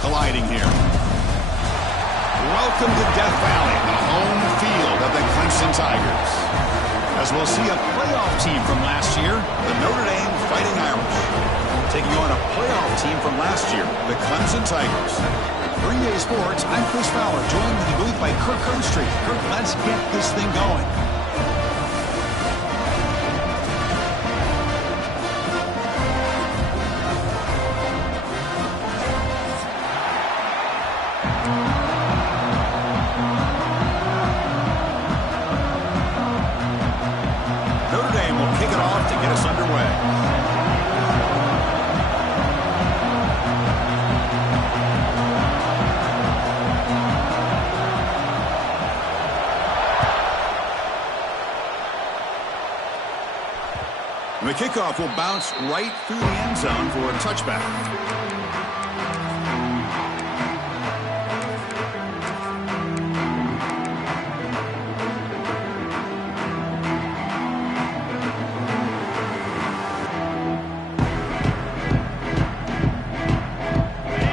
colliding here. Welcome to Death Valley, the home field of the Clemson Tigers. As we'll see a playoff team from last year, the Notre Dame Fighting Irish, taking on a playoff team from last year, the Clemson Tigers. Green Day Sports, I'm Chris Fowler, joined in the booth by Kirk Herbstreit. Kirk, let's get this thing going. Notre Dame will kick it off to get us underway. The kickoff will bounce right through the end zone for a touchback.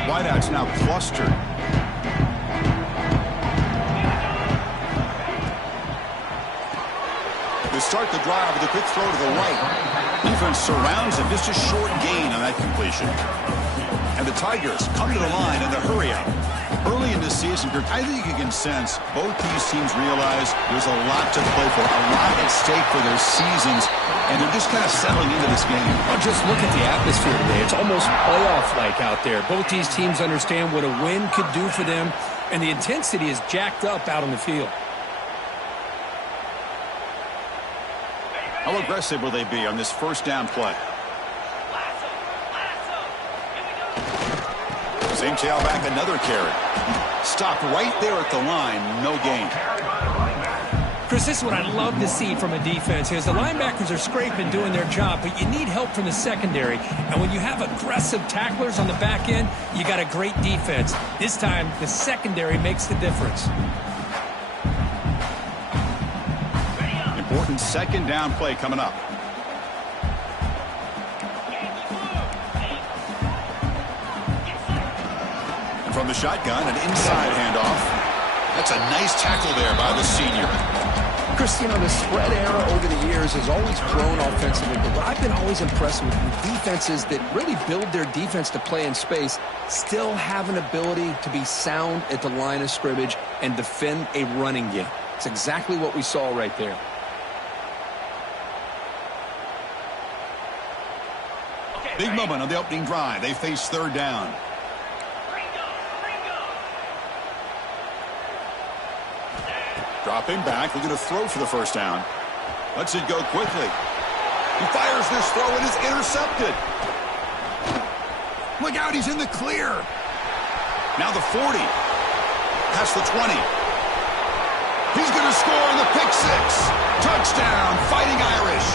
Wideouts now clustered. They start the drive with a quick throw to the right. Defense surrounds him, just a short gain on that completion. And the Tigers come to the line in the hurry-up. Early in the season, I think you can sense both these teams realize there's a lot to play for, a lot at stake for their seasons, and they're just kind of settling into this game. Well, just look at the atmosphere today. It's almost playoff-like out there. Both these teams understand what a win could do for them, and the intensity is jacked up out on the field. How aggressive will they be on this first down play? Same tailback, another carry. Stopped right there at the line, no gain. Chris, this is what I love to see from a defense is the linebackers are scraping, doing their job, but you need help from the secondary. And when you have aggressive tacklers on the back end, you got a great defense. This time, the secondary makes the difference. Important second down play coming up. And from the shotgun, an inside handoff. That's a nice tackle there by the senior. Chris, you know, the spread era over the years has always grown offensively, but what I've been always impressed with defenses that really build their defense to play in space still have an ability to be sound at the line of scrimmage and defend a running game. It's exactly what we saw right there. Big moment on the opening drive. They face third down. Dropping back, looking to throw for the first down. Lets it go quickly. He fires this throw and is intercepted. Look out, he's in the clear. Now the 40. Past the 20. He's going to score in the pick six. Touchdown, Fighting Irish.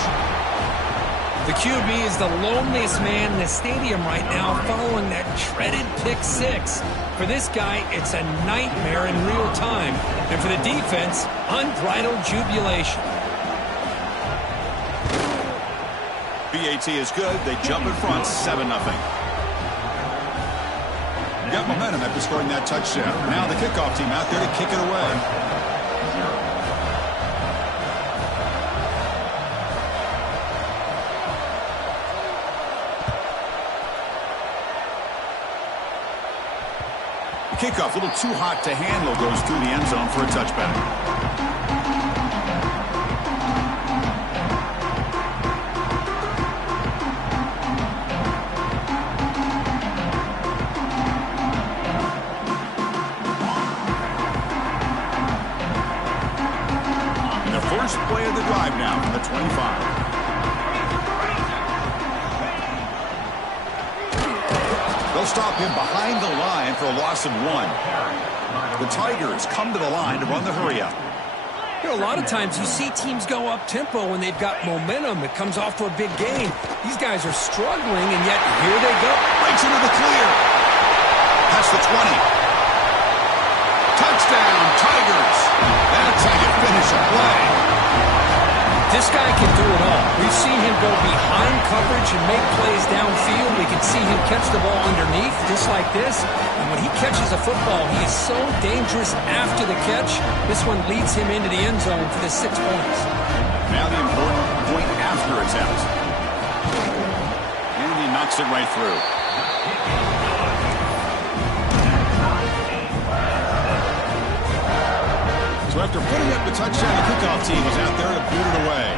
The QB is the loneliest man in the stadium right now following that treaded pick six. For this guy, it's a nightmare in real time. And for the defense, unbridled jubilation. BAT is good. They jump in front, 7-0. Got momentum after scoring that touchdown. Now the kickoff team out there to kick it away. Kickoff, a little too hot to handle, goes through the end zone for a touchback. And the first play of the drive now from the 25. They'll stop him behind the line for a loss of 1. The Tigers come to the line to run the hurry-up. You know, a lot of times you see teams go up-tempo when they've got momentum. It comes off for a big gain. These guys are struggling, and yet here they go. Breaks into the clear. Past the 20. Touchdown, Tigers. That's how you finish a play. This guy can do it all. We've We've seen him go behind coverage and make plays downfield. We can see him catch the ball underneath, just like this. And when he catches a football, he is so dangerous after the catch. This one leads him into the end zone for the 6 points. Now the important point after attempt. And he knocks it right through. So after putting up the touchdown, the kickoff team was out there to boot it away.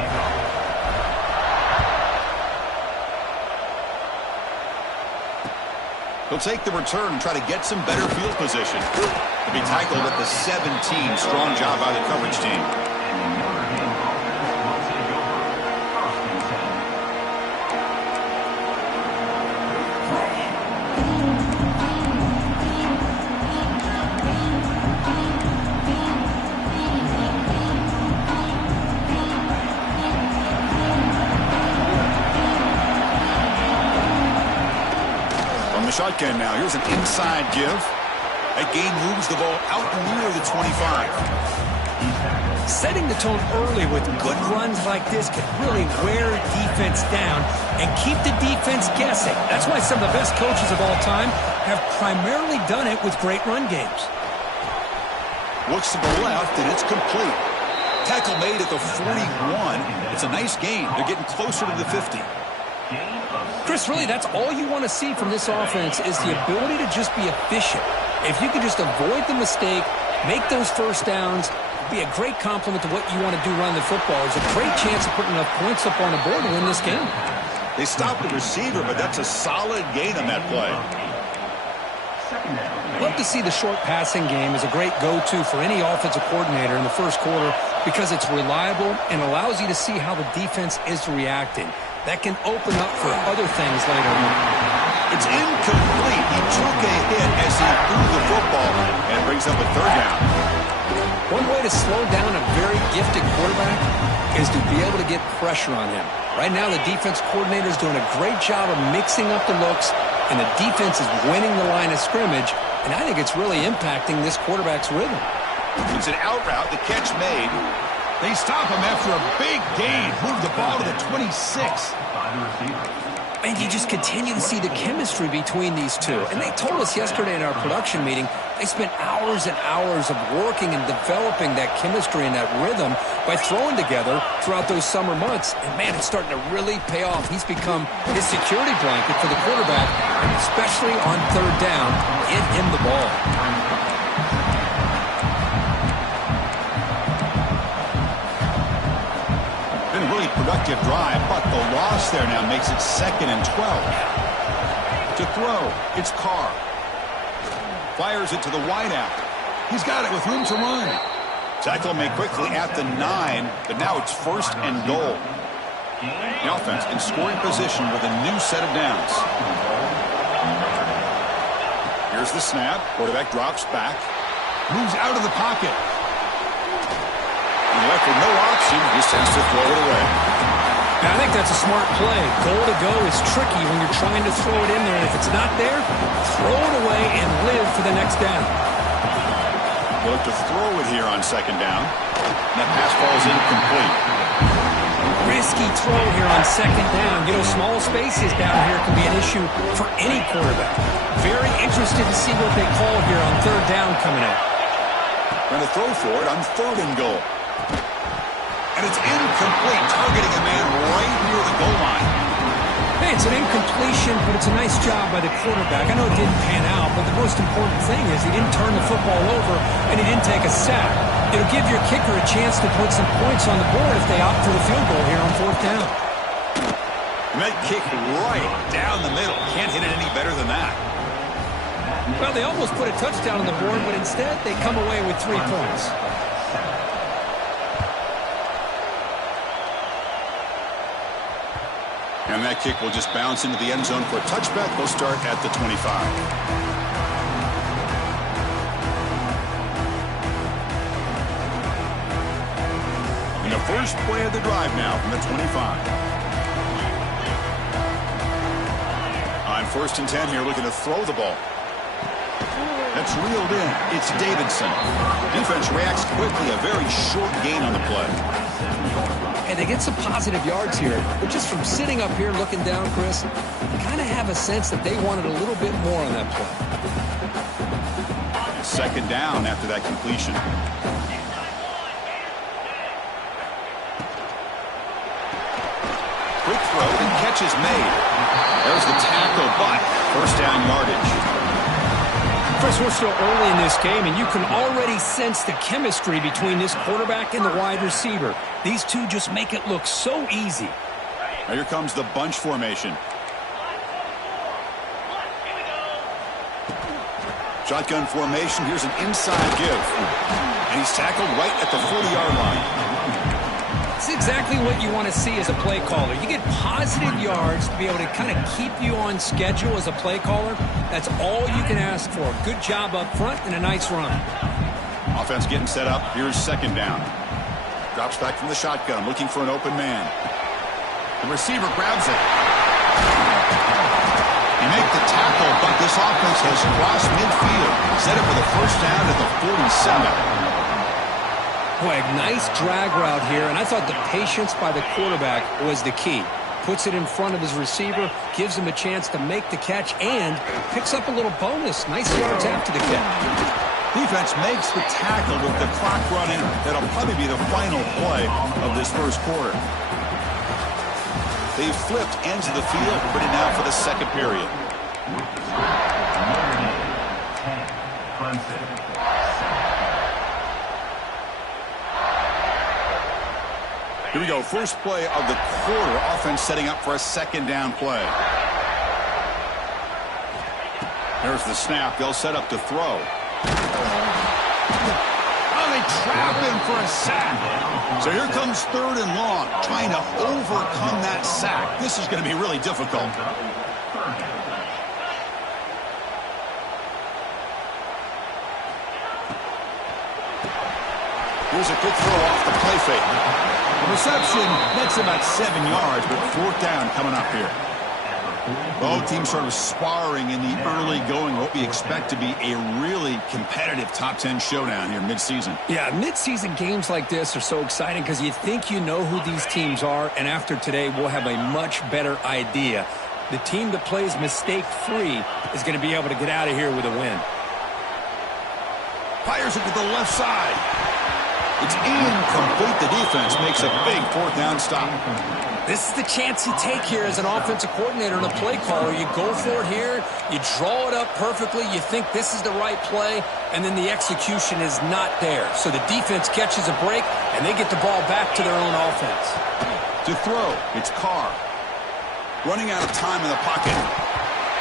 He'll take the return and try to get some better field position. To be tackled at the 17. Strong job by the coverage team. Shotgun now. Here's an inside give. That gain moves the ball out near the 25. Setting the tone early with good runs like this can really wear defense down and keep the defense guessing. That's why some of the best coaches of all time have primarily done it with great run games. Looks to the left, and it's complete. Tackle made at the 41. It's a nice gain. They're getting closer to the 50. Chris, really, that's all you want to see from this offense is the ability to just be efficient. If you can just avoid the mistake, make those first downs, be a great compliment to what you want to do running the football. There's a great chance of putting enough points up on the board to win this game. They stopped the receiver, but that's a solid gain on that play. Love to see the short passing game as a great go-to for any offensive coordinator in the first quarter because it's reliable and allows you to see how the defense is reacting. That can open up for other things later on. It's incomplete. He took a hit as he threw the football and brings up a third down. One way to slow down a very gifted quarterback is to be able to get pressure on him. Right now, the defense coordinator is doing a great job of mixing up the looks, and the defense is winning the line of scrimmage, and I think it's really impacting this quarterback's rhythm. It's an out route. The catch made. They stop him after a big gain. Move the ball to the 26. And you just continue to see the chemistry between these two. And they told us yesterday in our production meeting, they spent hours and hours of working and developing that chemistry and that rhythm by throwing together throughout those summer months. And, man, it's starting to really pay off. He's become his security blanket for the quarterback, and especially on third down, get him the ball. Really productive drive, but the loss there now makes it 2nd and 12. To throw, it's Carr. Fires it to the wideout. He's got it with room to run. Tackle made quickly at the 9, but now it's 1st and goal. The offense in scoring position with a new set of downs. Here's the snap. Quarterback drops back. Moves out of the pocket. Left with no option, just has to throw it away. Now, I think that's a smart play. Goal to go is tricky when you're trying to throw it in there. And if it's not there, throw it away and live for the next down. They'll look to throw it here on 2nd down. That pass falls incomplete. Risky throw here on 2nd down. You know, small spaces down here can be an issue for any quarterback. Very interested to see what they call here on 3rd down coming up. Going to throw for it on 3rd and goal. And it's incomplete, targeting a man right near the goal line. Hey, it's an incompletion, but it's a nice job by the quarterback. I know it didn't pan out, but the most important thing is he didn't turn the football over and he didn't take a sack. It'll give your kicker a chance to put some points on the board if they opt for the field goal here on 4th down. And that kick right down the middle. Can't hit it any better than that. Well, they almost put a touchdown on the board, but instead they come away with 3 points. And that kick will just bounce into the end zone for a touchback. They'll start at the 25. And the first play of the drive now from the 25. On 1st and 10 here, looking to throw the ball. That's reeled in. It's Davidson. Defense reacts quickly. A very short gain on the play. And Hey, they get some positive yards here, but just from sitting up here looking down, Chris, you kind of have a sense that they wanted a little bit more on that play. Second down after that completion. Quick throw and catch is made. There's the tackle, but first down yardage. Chris, we're still early in this game, and you can already sense the chemistry between this quarterback and the wide receiver. These two just make it look so easy. Now here comes the bunch formation. Shotgun formation. Here's an inside give. And he's tackled right at the 40-yard line. It's exactly what you want to see as a play caller. You get positive yards to be able to kind of keep you on schedule as a play caller. That's all you can ask for. Good job up front and a nice run. Offense getting set up. Here's second down. Drops back from the shotgun, looking for an open man. The receiver grabs it. He makes the tackle, but this offense has crossed midfield. Set it for the first down at the 47. Boy, a nice drag route here, and I thought the patience by the quarterback was the key. Puts it in front of his receiver, gives him a chance to make the catch, and picks up a little bonus. Nice yards after the catch. Defense makes the tackle with the clock running. That'll probably be the final play of this first quarter. They've flipped ends of the field, ready now for the second period. Here we go, first play of the quarter. Offense setting up for a second down play. There's the snap. They'll set up to throw. Oh, they trap him for a sack. So here comes third and long, trying to overcome that sack. This is going to be really difficult. Here's a quick throw off the play fake. The reception, that's about 7 yards, but fourth down coming up here. Both teams sort of sparring in the early going, what we expect to be a really competitive top 10 showdown here midseason. Yeah, midseason games like this are so exciting because you think you know who these teams are, and after today, we'll have a much better idea. The team that plays mistake-free is going to be able to get out of here with a win. Fires it to the left side. It's incomplete. The defense makes a big fourth down stop. This is the chance you take here as an offensive coordinator and a play caller. You go for it here, you draw it up perfectly, you think this is the right play, and then the execution is not there. So the defense catches a break, and they get the ball back to their own offense. To throw, it's Carr. Running out of time in the pocket.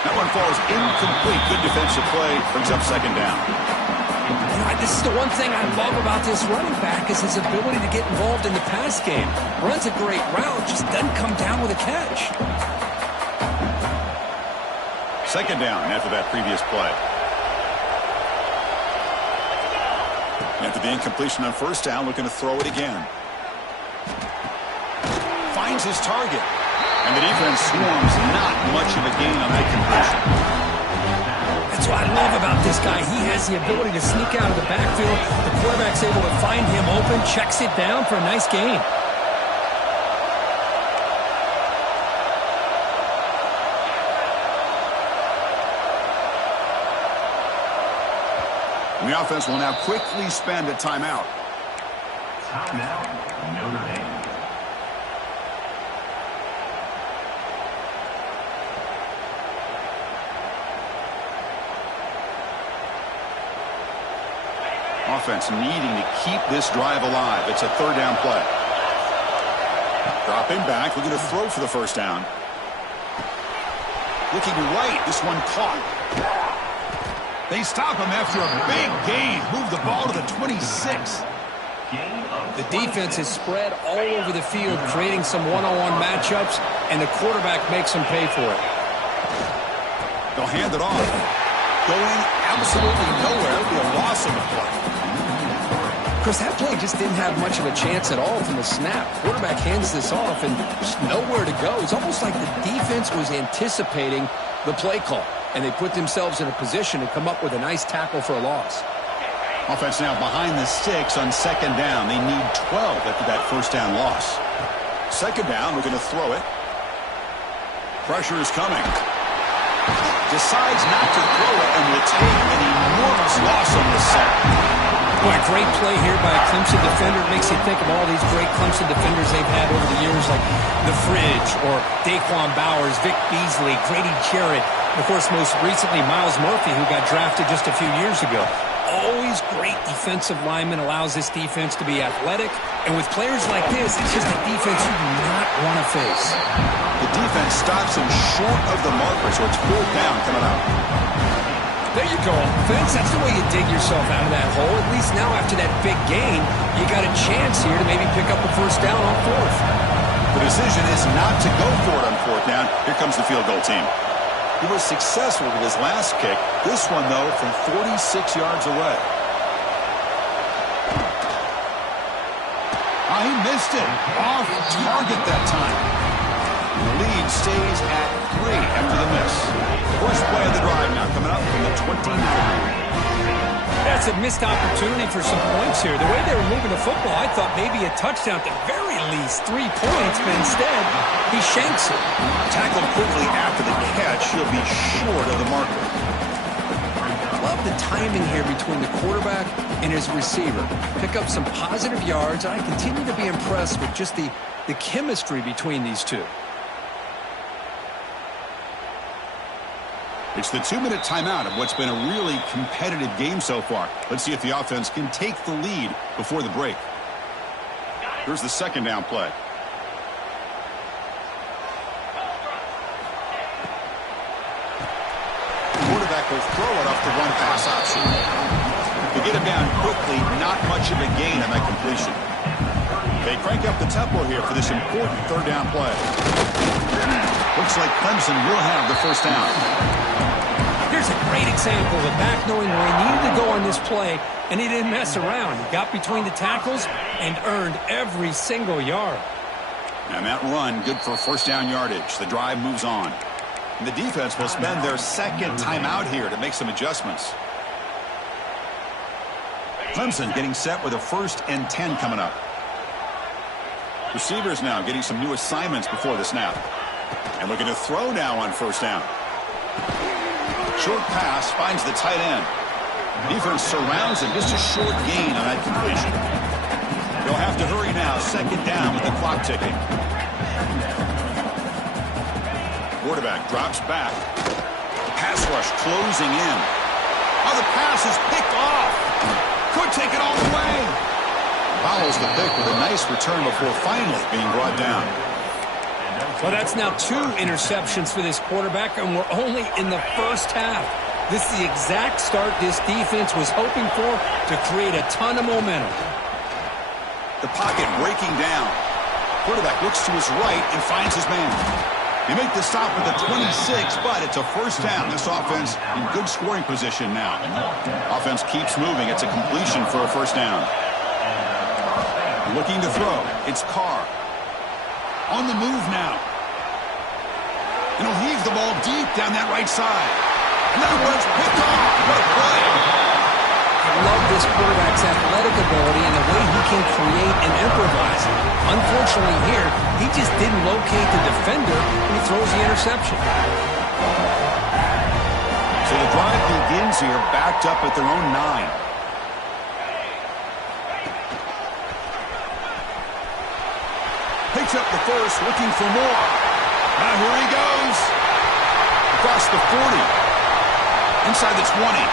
That one falls incomplete. Good defensive play, brings up second down. This is the one thing I love about this running back is his ability to get involved in the pass game. Runs a great route, just doesn't come down with a catch. Second down after that previous play. After the incompletion on first down, looking to throw it again. Finds his target. And the defense swarms. Not much of a gain on that completion. That's what I love about this guy. He has the ability to sneak out of the backfield. The quarterback's able to find him open, checks it down for a nice gain. And the offense will now quickly spend a timeout. Timeout, Notre Dame. Offense needing to keep this drive alive. It's a third down play. Dropping back, looking to throw for the first down. Looking right, this one caught. They stop him after a big gain. Move the ball to the 26. The defense is spread all over the field, creating some one-on-one matchups, and the quarterback makes them pay for it. They'll hand it off. Going absolutely nowhere. It'll be a loss of the play. Chris, that play just didn't have much of a chance at all from the snap. Quarterback hands this off and just nowhere to go. It's almost like the defense was anticipating the play call, and they put themselves in a position to come up with a nice tackle for a loss. Offense now behind the sticks on second down. They need 12 after that first down loss. Second down, we're going to throw it. Pressure is coming. Decides not to throw it and will take an enormous loss on this sack. Boy, a great play here by a Clemson defender. It makes you think of all these great Clemson defenders they've had over the years, like The Fridge or Daquan Bowers, Vic Beasley, Grady Jarrett, and of course, most recently, Miles Murphy, who got drafted just a few years ago. Always great defensive lineman, allows this defense to be athletic. And with players like this, it's just a defense you do not want to face. The defense stops him short of the marker, so it's 4th down coming up. There you go, offense. That's the way you dig yourself out of that hole. At least now after that big gain, you got a chance here to maybe pick up a 1st down on 4th. The decision is not to go for it on 4th down. Here comes the field goal team. He was successful with his last kick. This one, though, from 46 yards away. He missed it. Off target that time. The lead stays at 3 after the miss. First play of the drive now coming up from the 29. That's a missed opportunity for some points here. The way they were moving the football, I thought maybe a touchdown at the very least, 3 points, but instead, he shanks it. Tackled quickly after the catch, he'll be short of the marker. Love the timing here between the quarterback and his receiver. Pick up some positive yards, and I continue to be impressed with just the chemistry between these two. It's the 2-minute timeout of what's been a really competitive game so far. Let's see if the offense can take the lead before the break. Here's the 2nd down play. The quarterback will throw it off the run-pass option. To get him down quickly, not much of a gain on that completion. They crank up the tempo here for this important 3rd down play. Looks like Clemson will have the 1st down. Here's a great example of a back knowing where he needed to go on this play, and he didn't mess around. He got between the tackles and earned every single yard. And that run, good for 1st down yardage. The drive moves on. And the defense will spend their 2nd timeout here to make some adjustments. Clemson getting set with a 1st and 10 coming up. Receivers now getting some new assignments before the snap. And looking to throw now on 1st down. Short pass finds the tight end. Defense surrounds him. Just a short gain on that completion. They'll have to hurry now. 2nd down with the clock ticking. Quarterback drops back. Pass rush closing in. Oh, the pass is picked off. Could take it all the way. Follows the pick with a nice return before finally being brought down. Well, that's now 2 interceptions for this quarterback, and we're only in the 1st half. This is the exact start this defense was hoping for to create a ton of momentum. The pocket breaking down. Quarterback looks to his right and finds his man. They make the stop at the 26, but it's a 1st down. This offense in good scoring position now. Offense keeps moving. It's a completion for a 1st down. Looking to throw. It's Carr. On the move now. And he'll heave the ball deep down that right side. And that one's picked off. What a play. I love this quarterback's athletic ability and the way he can create and improvise. Unfortunately here, he just didn't locate the defender when he throws the interception. So the drive begins here backed up at their own 9. Picks up the 1st, looking for more. Now here he goes. Across the 40. Inside the 20.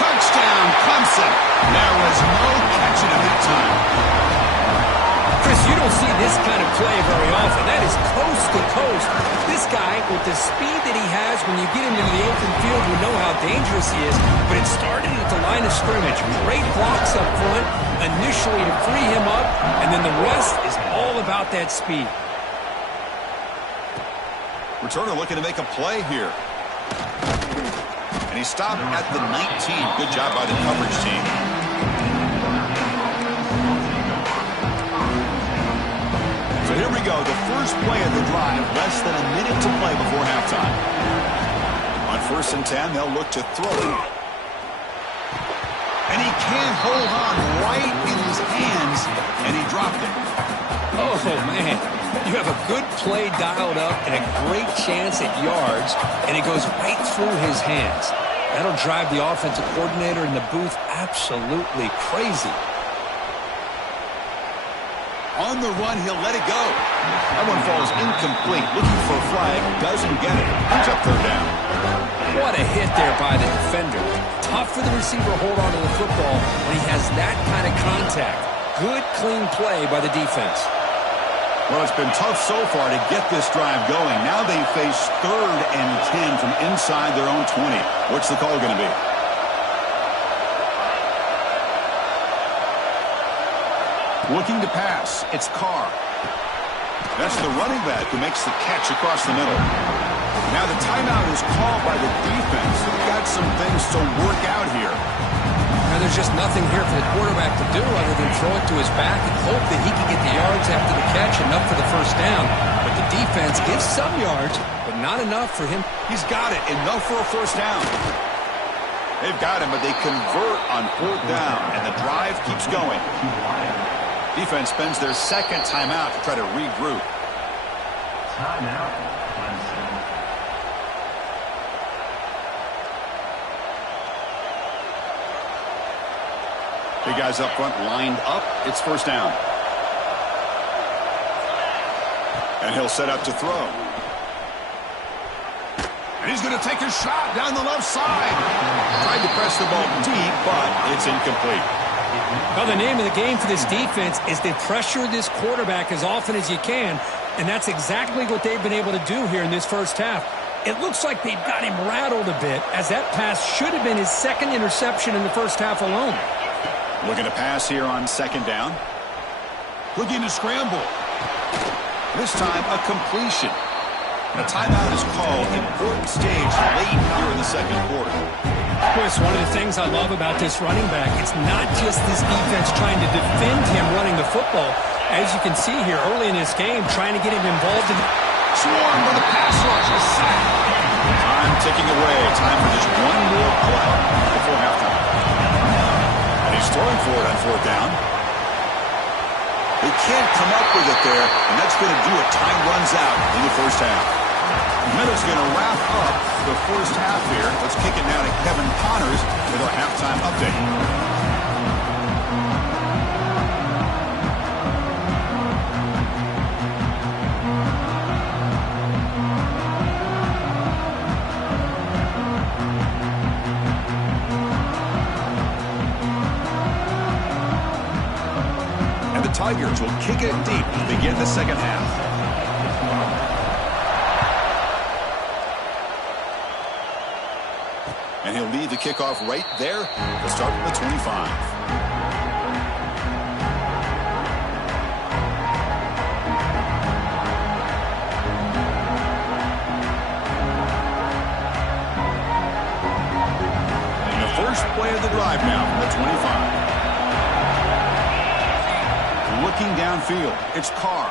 Touchdown, Clemson. There was no catching him that time. Chris, you don't see this kind of play very often. That is coast to coast. This guy, with the speed that he has, when you get him into the open field, you know how dangerous he is. But it started at the line of scrimmage. Great blocks up front, initially to free him up, and then the rest is all about that speed. Returner looking to make a play here. And he stopped at the 19. Good job by the coverage team. So here we go. The first play of the drive. Less than a minute to play before halftime. On 1st and 10, they'll look to throw it. And he can't hold on right in his hands. And he dropped it. Oh, man. You have a good play dialed up and a great chance at yards, and it goes right through his hands. That'll drive the offensive coordinator in the booth absolutely crazy. On the run, he'll let it go. That one falls incomplete. Looking for a flag, doesn't get it. Brings up third down. What a hit there by the defender. Tough for the receiver to hold on to the football when he has that kind of contact. Good, clean play by the defense. Well, it's been tough so far to get this drive going. Now they face 3rd and 10 from inside their own 20. What's the call going to be? Looking to pass. It's Carr. That's the running back who makes the catch across the middle. Now the timeout is called by the defense. They've got some things to work out here. Now, there's just nothing here for the quarterback to do other than throw it to his back and hope that he can get the yards after the catch, enough for the first down. But the defense gives some yards, but not enough for him. He's got it. Enough for a first down. They've got him, but they convert on 4th down, and the drive keeps going. Defense spends their second timeout to try to regroup. Timeout. Big guys up front lined up. It's first down. And he'll set up to throw. And he's going to take a shot down the left side. Tried to press the ball deep, but it's incomplete. Well, the name of the game for this defense is to pressure this quarterback as often as you can, and that's exactly what they've been able to do here in this first half. It looks like they've got him rattled a bit, as that pass should have been his second interception in the first half alone. Looking to pass here on 2nd down. Looking to scramble. This time a completion. A timeout is called. Important stage late here in the 2nd quarter. Chris, one of the things I love about this running back, it's not just this defense trying to defend him running the football. As you can see here early in this game, trying to get him involved in... Swarm for the pass rush. A sack. Time ticking away. Time for just one more play before halftime. And he's throwing for it on 4th down. They can't come up with it there, and that's going to do it. Time runs out in the first half. Minutes going to wrap up the first half here. Let's kick it now to Kevin Connors with our halftime update. And the Tigers will kick it deep to begin the second half. And he'll lead the kickoff right there to start from the 25. And the first play of the drive now from the 25. Looking downfield, it's Carr.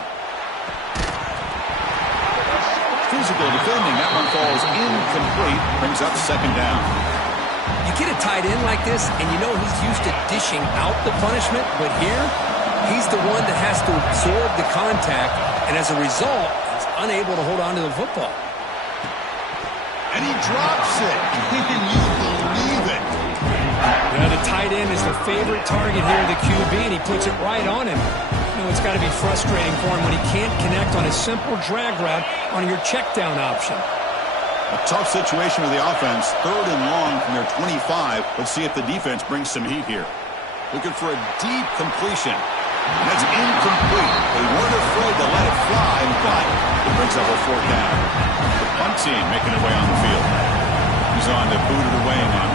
Physical defending, that one falls incomplete, brings up 2nd down. You get a tight end like this, and you know he's used to dishing out the punishment, but here, he's the one that has to absorb the contact, and as a result, he's unable to hold on to the football. And he drops it. Can you believe it? Yeah, the tight end is the favorite target here of the QB, and he puts it right on him. You know, it's got to be frustrating for him when he can't connect on a simple drag route on your check down option. A tough situation with the offense. 3rd and long from their 25. Let's see if the defense brings some heat here. Looking for a deep completion. And that's incomplete. They weren't afraid to let it fly, but it brings up a 4th down. The punt team making their way on the field. He's on to boot it away now.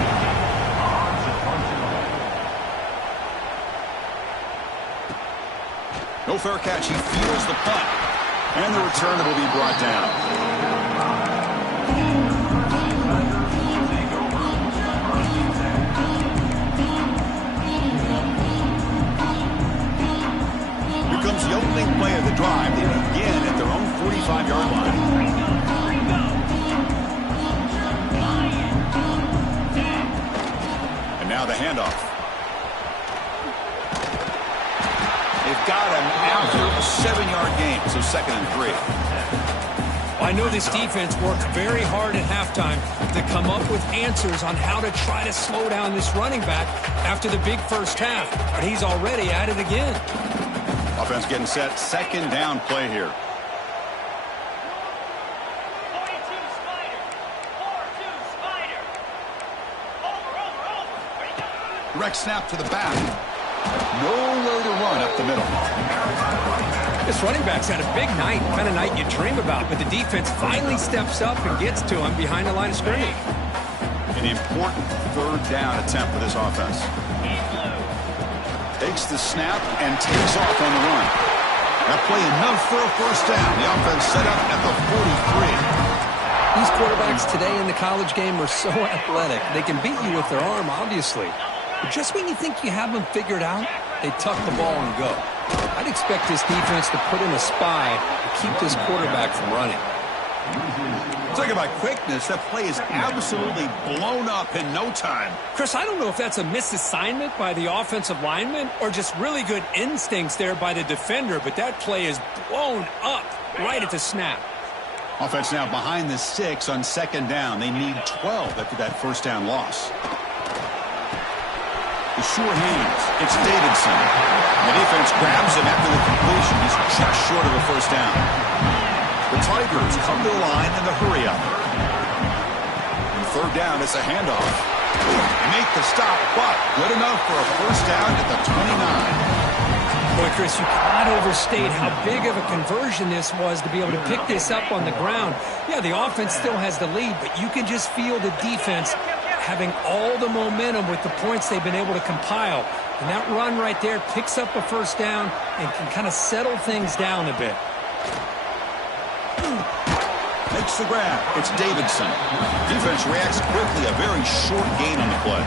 No fair catch. He feels the punt. And the return will be brought down. Here comes the opening play of the drive. They begin at their own 45-yard line. And now the handoff. They've got him after a 7-yard gain, so 2nd and 3. I know this defense worked very hard at halftime to come up with answers on how to try to slow down this running back after the big first half, but he's already at it again. Offense getting set, 2nd down play here. Direct snap to the back. Nowhere to run up the middle. This running back's had a big night, kind of night you dream about, but the defense finally steps up and gets to him behind the line of scrimmage. An important 3rd down attempt for this offense. Takes the snap and takes off on the run. That play enough for a 1st down. The offense set up at the 43. These quarterbacks today in the college game are so athletic. They can beat you with their arm, obviously. But just when you think you have them figured out, they tuck the ball and go. I'd expect this defense to put in a spy to keep this quarterback from running. Talking about quickness, that play is absolutely blown up in no time. Chris, I don't know if that's a misassignment by the offensive lineman or just really good instincts there by the defender, but that play is blown up right at the snap. Offense now behind the 6 on 2nd down. They need 12 after that 1st down loss. The sure hands. It's Davidson. The defense grabs him after the completion. He's just short of a 1st down. The Tigers come to the line in the hurry-up. 3rd down, it's a handoff. They make the stop, but good enough for a 1st down at the 29. Boy, Chris, you cannot overstate how big of a conversion this was to be able to pick this up on the ground. Yeah, the offense still has the lead, but you can just feel the defense having all the momentum with the points they've been able to compile. And that run right there picks up a 1st down and can kind of settle things down a bit. Makes the grab. It's Davidson. Defense reacts quickly. A very short gain on the play.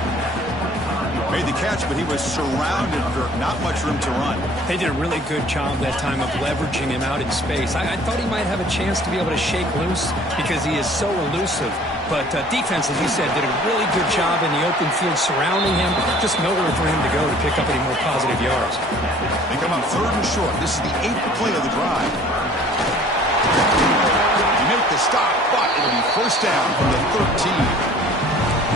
Made the catch, but he was surrounded for not much room to run. They did a really good job that time of leveraging him out in space. I thought he might have a chance to be able to shake loose because he is so elusive. But defense, as you said, did a really good job in the open field surrounding him. Just nowhere for him to go to pick up any more positive yards. They come up 3rd and short. This is the 8th play of the drive. They make the stop, but it'll be 1st down from the 13.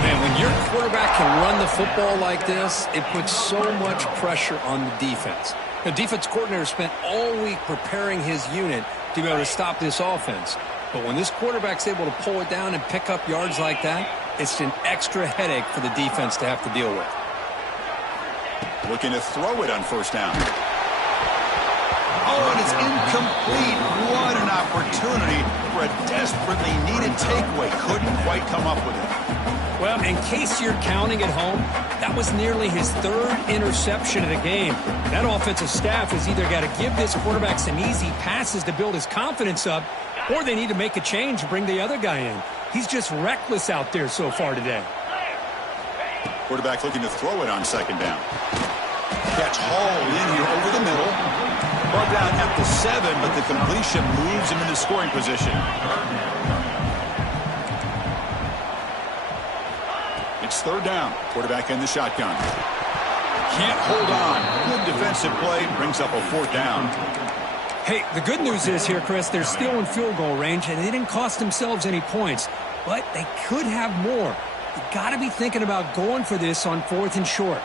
Man, when your quarterback can run the football like this, it puts so much pressure on the defense. The defense coordinator spent all week preparing his unit to be able to stop this offense. But when this quarterback's able to pull it down and pick up yards like that, it's an extra headache for the defense to have to deal with. Looking to throw it on 1st down. Oh, and it's incomplete. What an opportunity for a desperately needed takeaway. Couldn't quite come up with it. Well, in case you're counting at home, that was nearly his 3rd interception of the game. That offensive staff has either got to give this quarterback some easy passes to build his confidence up, or they need to make a change and bring the other guy in. He's just reckless out there so far today. Quarterback looking to throw it on 2nd down. Catch hauled in here over the middle. Ball down at the 7, but the completion moves him into scoring position. It's 3rd down. Quarterback in the shotgun. Can't hold on. Good defensive play. Brings up a 4th down. Hey, the good news is here, Chris, they're still in field goal range, and they didn't cost themselves any points, but they could have more. You got to be thinking about going for this on 4th and short.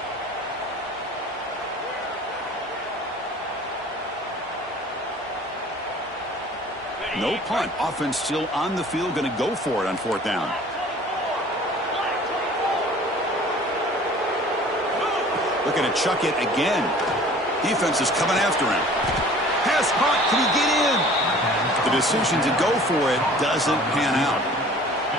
No punt. Offense still on the field. Going to go for it on 4th down. Looking to chuck it again. Defense is coming after him. Pass caught. Can he get in? The decision to go for it doesn't pan out.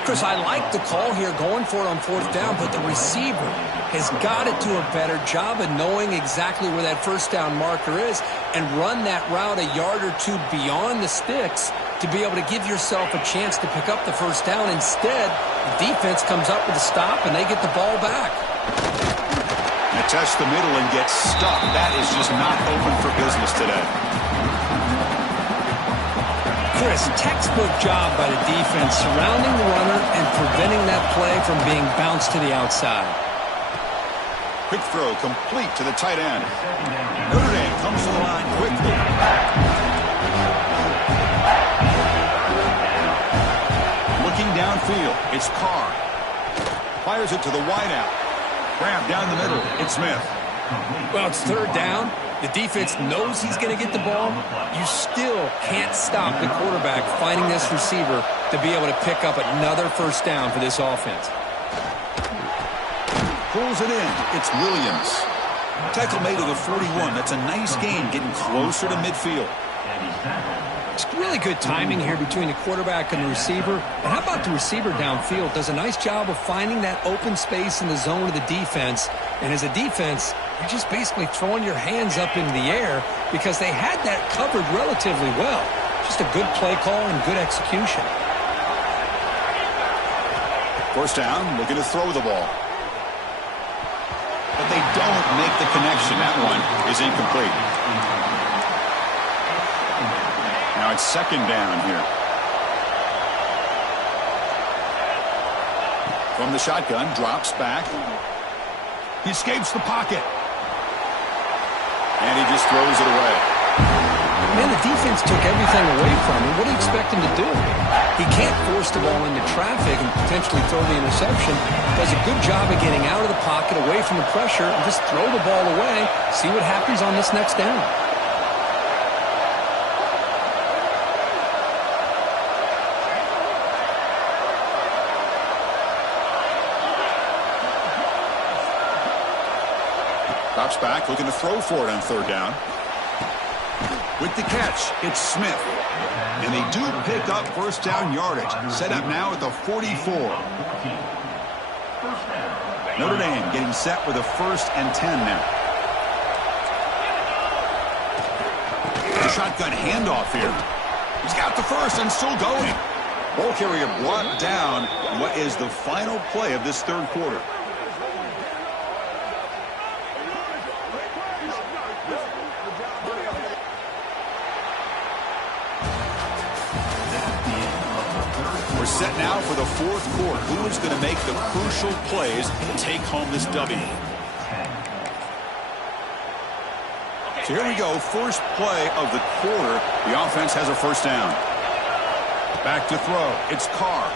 Chris, I like the call here going for it on 4th down, but the receiver has got to do a better job of knowing exactly where that 1st down marker is and run that route a yard or 2 beyond the sticks to be able to give yourself a chance to pick up the 1st down. Instead, the defense comes up with a stop and they get the ball back. They test the middle and get stuck. That is just not open for business today. Chris, textbook job by the defense surrounding the runner and preventing that play from being bounced to the outside. Quick throw complete to the tight end. Notre Dame comes to the line quickly. midfield. It's Carr. Fires it to the wideout. Grab down the middle. It's Smith. Well, it's third down. The defense knows he's going to get the ball. You still can't stop the quarterback finding this receiver to be able to pick up another first down for this offense. Pulls it in. It's Williams. Tackle made at the 41. That's a nice gain, getting closer to midfield. It's really good timing here between the quarterback and the receiver. And how about the receiver downfield? Does a nice job of finding that open space in the zone of the defense. And as a defense, you're just basically throwing your hands up into the air because they had that covered relatively well. Just a good play call and good execution. First down, looking to throw the ball. But they don't make the connection. That one is incomplete. Now it's second down here. From the shotgun, drops back. He escapes the pocket. And he just throws it away. Man, the defense took everything away from him. What do you expect him to do? He can't force the ball into traffic and potentially throw the interception. Does a good job of getting out of the pocket, away from the pressure, and just throw the ball away. See what happens on this next down. Drops back, looking to throw for it on third down. With the catch, it's Smith. And they do pick up first down yardage. Set up now at the 44. Notre Dame getting set with a 1st and 10 now. The shotgun handoff here. He's got the first and still going. Ball carrier brought down. What is the final play of this third quarter? Set now for the fourth quarter. Who is going to make the crucial plays to take home this W? So here we go. First play of the quarter. The offense has a first down. Back to throw. It's Carr.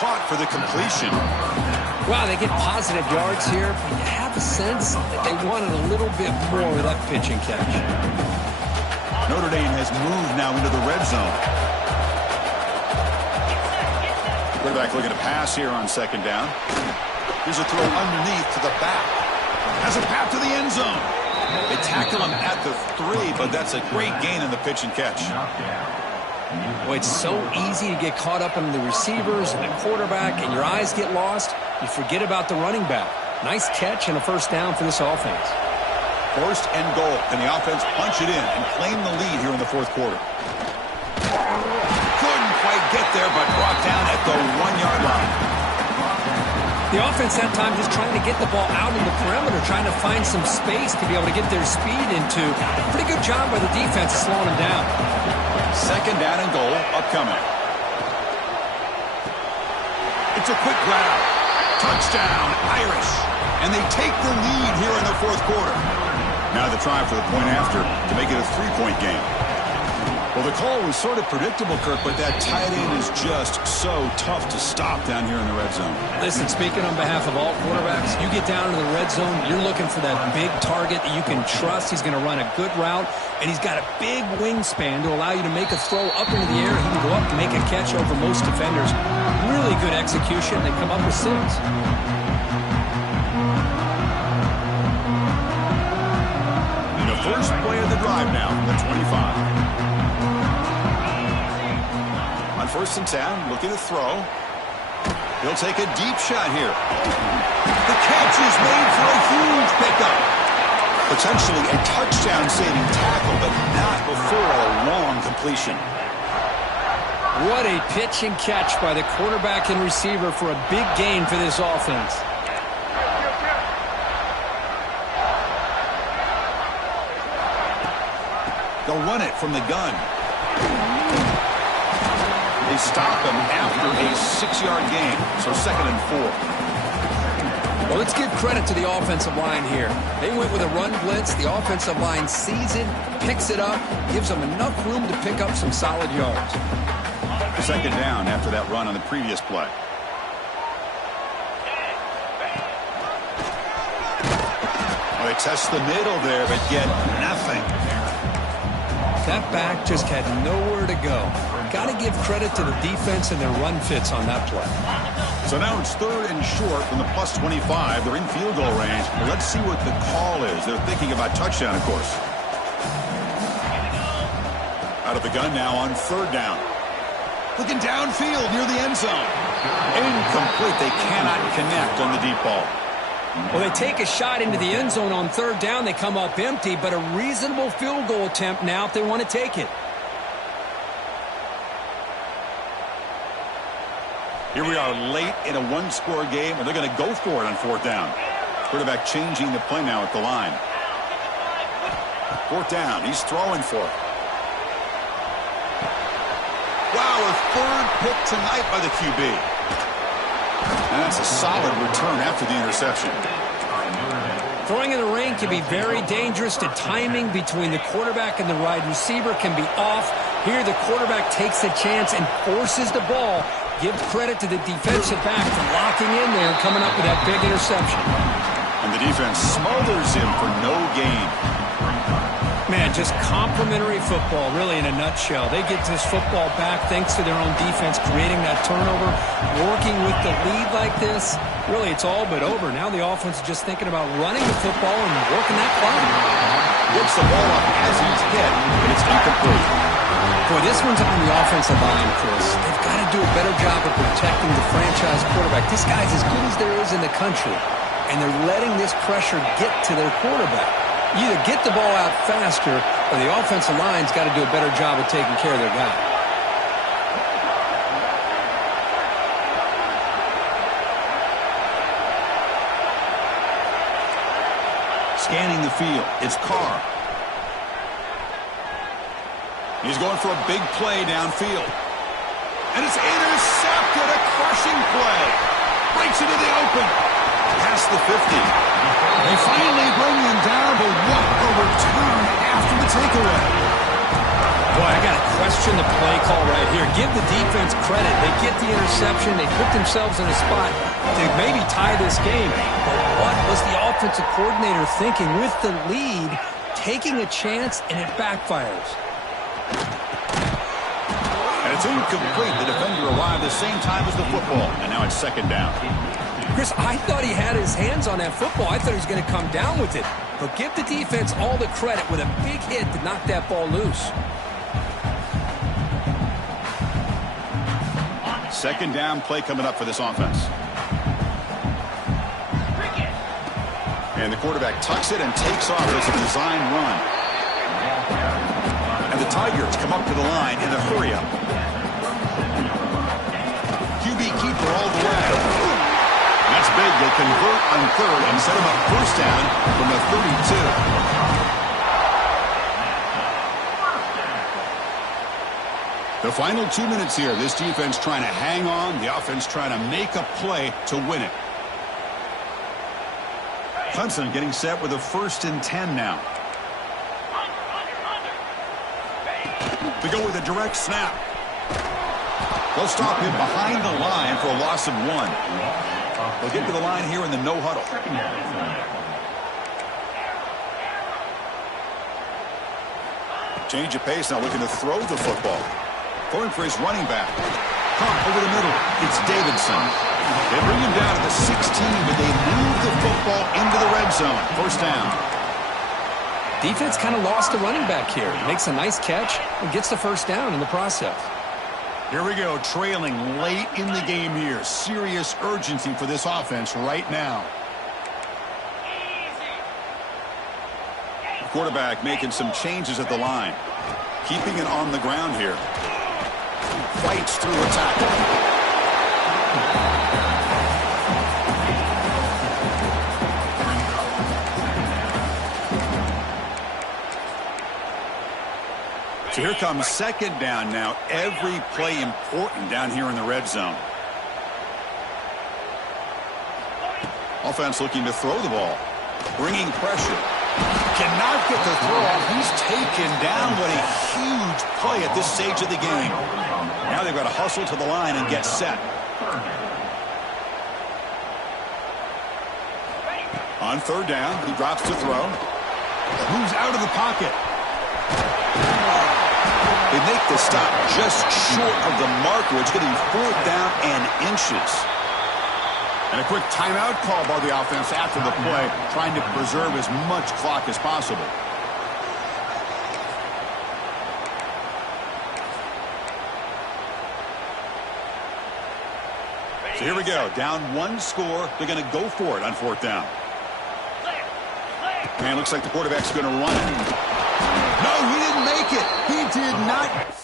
Caught for the completion. Wow, they get positive yards here. But you have a sense that they wanted a little bit more with that pitch and catch. Notre Dame has moved now into the red zone. Quarterback looking to pass here on second down. Here's a throw underneath to the back. Has a path to the end zone. They tackle him at the 3, but that's a great gain in the pitch and catch. Boy, it's so easy to get caught up in the receivers and the quarterback, and your eyes get lost. You forget about the running back. Nice catch and a first down for this offense. First and goal. Can the offense punch it in and claim the lead here in the fourth quarter? Get there, but brought down at the 1-yard line. The offense that time just trying to get the ball out in the perimeter, trying to find some space to be able to get their speed into. Pretty good job by the defense slowing them down. Second down and goal upcoming. It's a quick grab. Touchdown, Irish. And they take the lead here in the fourth quarter. Now the try for the point after to make it a 3-point game. Well, the call was sort of predictable, Kirk, but that tight end is just so tough to stop down here in the red zone. Listen, speaking on behalf of all quarterbacks, you get down to the red zone, you're looking for that big target that you can trust. He's going to run a good route, and he's got a big wingspan to allow you to make a throw up into the air. He can go up and make a catch over most defenders. Really good execution. They come up with 6. The first play of the drive now from the 25. On 1st and 10, looking to throw. He'll take a deep shot here. The catch is made for a huge pickup. Potentially a touchdown-saving tackle, but not before a long completion. What a pitch and catch by the quarterback and receiver for a big gain for this offense. They'll run it from the gun. They stop him after a 6-yard gain, so 2nd and 4. Well, let's give credit to the offensive line here. They went with a run blitz. The offensive line sees it, picks it up, gives them enough room to pick up some solid yards. Second down after that run on the previous play. Well, they test the middle there, but get nothing. That back just had nowhere to go. Got to give credit to the defense and their run fits on that play. So now it's 3rd and short from the plus 25. They're in field goal range. Well, let's see what the call is. They're thinking about touchdown, of course. Out of the gun now on 3rd down. Looking downfield near the end zone. Incomplete. They cannot connect on the deep ball. Well, they take a shot into the end zone on 3rd down. They come up empty, but a reasonable field goal attempt now if they want to take it. Here we are late in a one-score game, and they're going to go for it on 4th down. Quarterback changing the play now at the line. 4th down. He's throwing for it. Wow, a 3rd pick tonight by the QB. And that's a solid return after the interception. Throwing in the rain can be very dangerous. The timing between the quarterback and the wide receiver can be off. Here the quarterback takes a chance and forces the ball. Give credit to the defensive back for locking in there and coming up with that big interception. And the defense smothers him for no gain. Man, just complimentary football, really, in a nutshell. They get this football back thanks to their own defense, creating that turnover, working with the lead like this. Really, it's all but over. Now the offense is just thinking about running the football and working that clock. Gets the ball up as he's hit, but it's incomplete. Boy, this one's on the offensive line, Chris. They've got to do a better job of protecting the franchise quarterback. This guy's as good as there is in the country, and they're letting this pressure get to their quarterback. You either get the ball out faster, or the offensive line's got to do a better job of taking care of their guy. Scanning the field, it's Carr. He's going for a big play downfield. And it's intercepted, a crushing play. Breaks into the open. Past the 50. They finally bring him down, but what a return after the takeaway. Boy, I got to question the play call right here. Give the defense credit. They get the interception. They put themselves in a spot to maybe tie this game. But what was the offensive coordinator thinking with the lead, taking a chance, and it backfires? And it's incomplete. The defender arrived the same time as the football, and now it's second down. Chris, I thought he had his hands on that football. I thought he was going to come down with it. But give the defense all the credit with a big hit to knock that ball loose. Second down play coming up for this offense. And the quarterback tucks it and takes off as a design run. And the Tigers come up to the line in a hurry-up. QB keeper all the way. That's big. They convert on 3rd and set him up first down from the 32. The final 2 minutes here. This defense trying to hang on. The offense trying to make a play to win it. Clemson getting set with a 1st and 10 now. They go with a direct snap. They'll stop him behind the line for a loss of 1. They'll get to the line here in the no huddle. Change of pace now, looking to throw the football. Throwing for his running back. Pump over the middle. It's Davidson. They bring him down to the 16, but they move the football into the red zone. First down. Defense kind of lost the running back here. Makes a nice catch and gets the first down in the process. Here we go, trailing late in the game here. Serious urgency for this offense right now. The quarterback making some changes at the line. Keeping it on the ground here. Fights through a tackle. So here comes second down now. Every play important down here in the red zone. Offense looking to throw the ball. Bringing pressure. Cannot get the throw off. He's taken down. What a huge play at this stage of the game. Now they've got to hustle to the line and get set. On third down, he drops to throw. Moves out of the pocket. They make the stop just short of the marker. It's going to be fourth down and inches. And a quick timeout call by the offense after the play, trying to preserve as much clock as possible. So here we go. Down one score. They're going to go for it on fourth down. And it looks like the quarterback's going to run it. No, he didn't make it. He did not.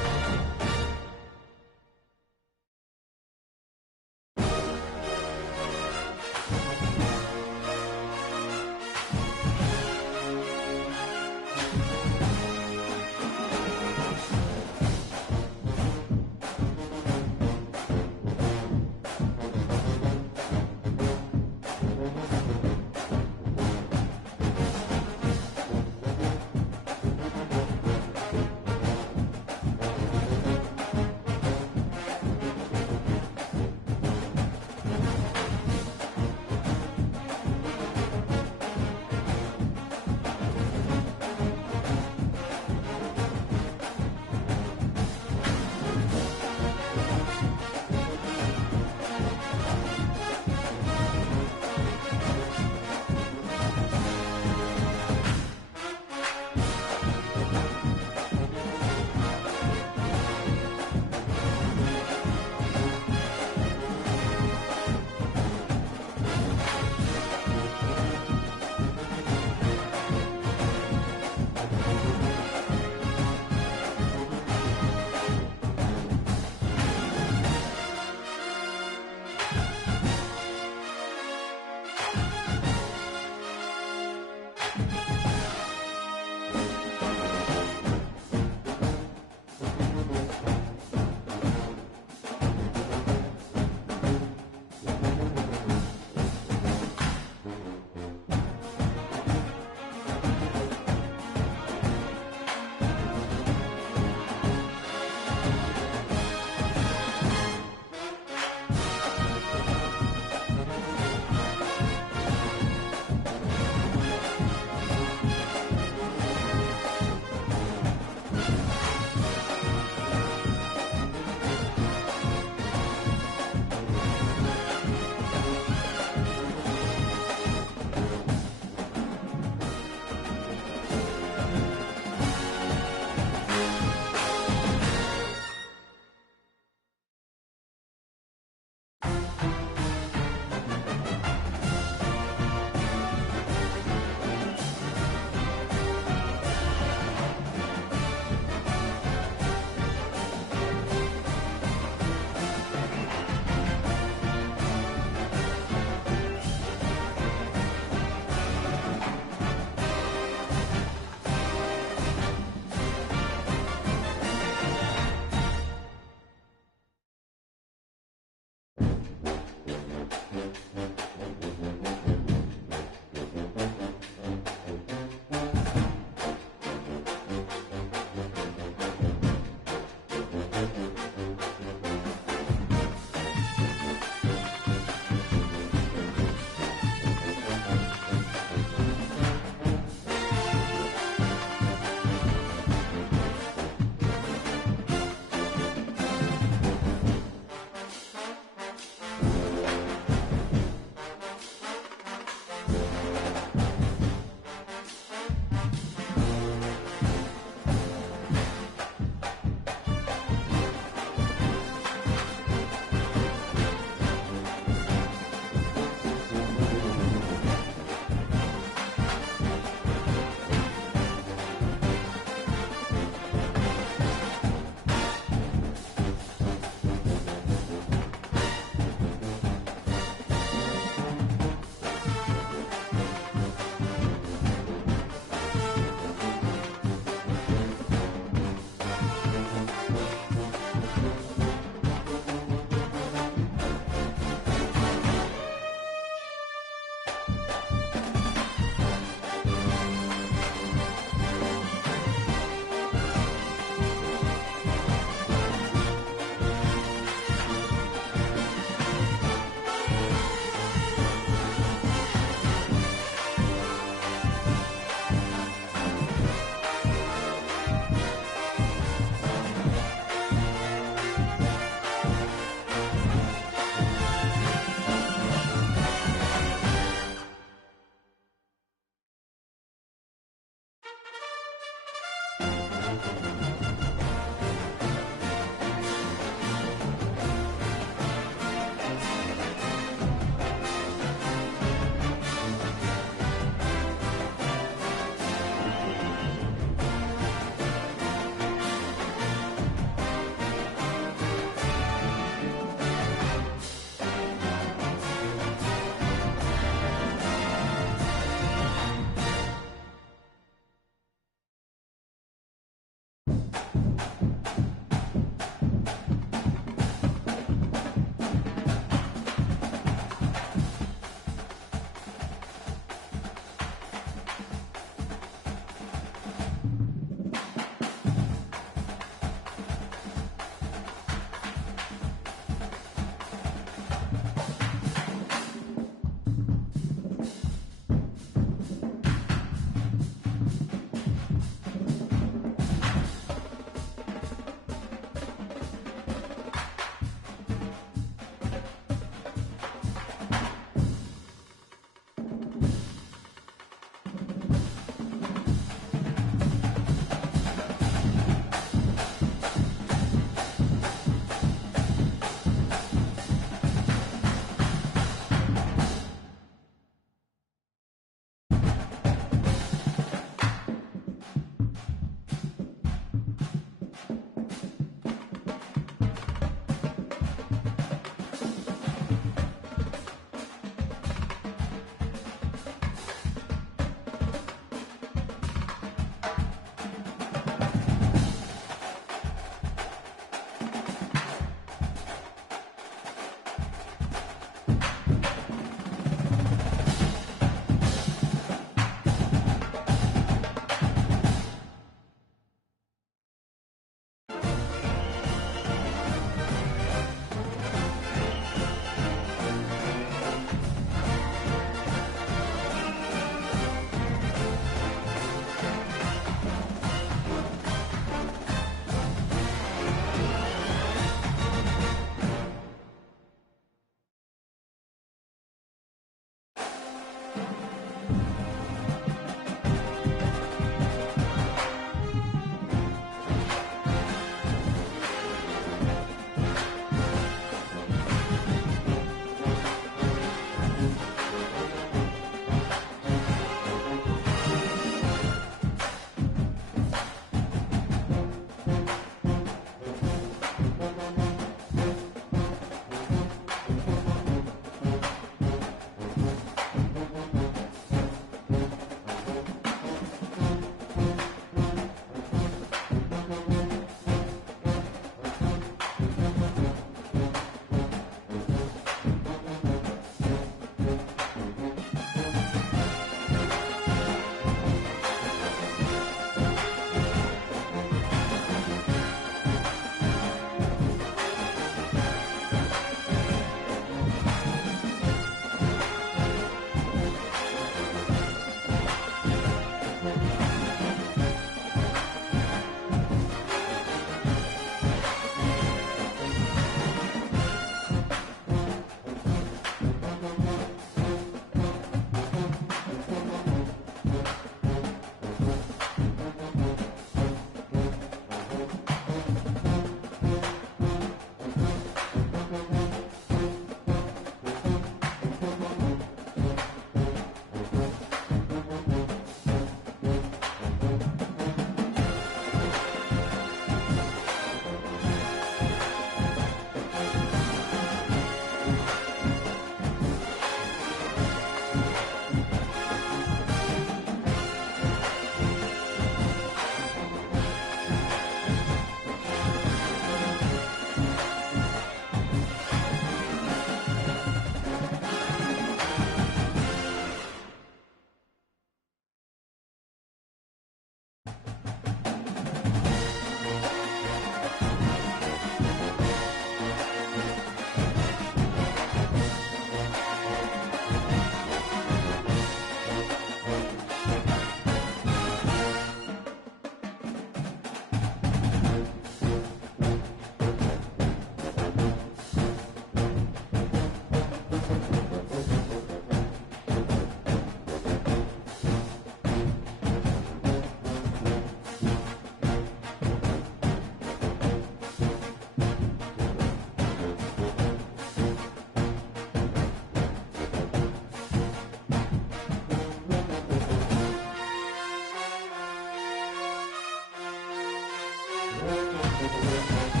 it.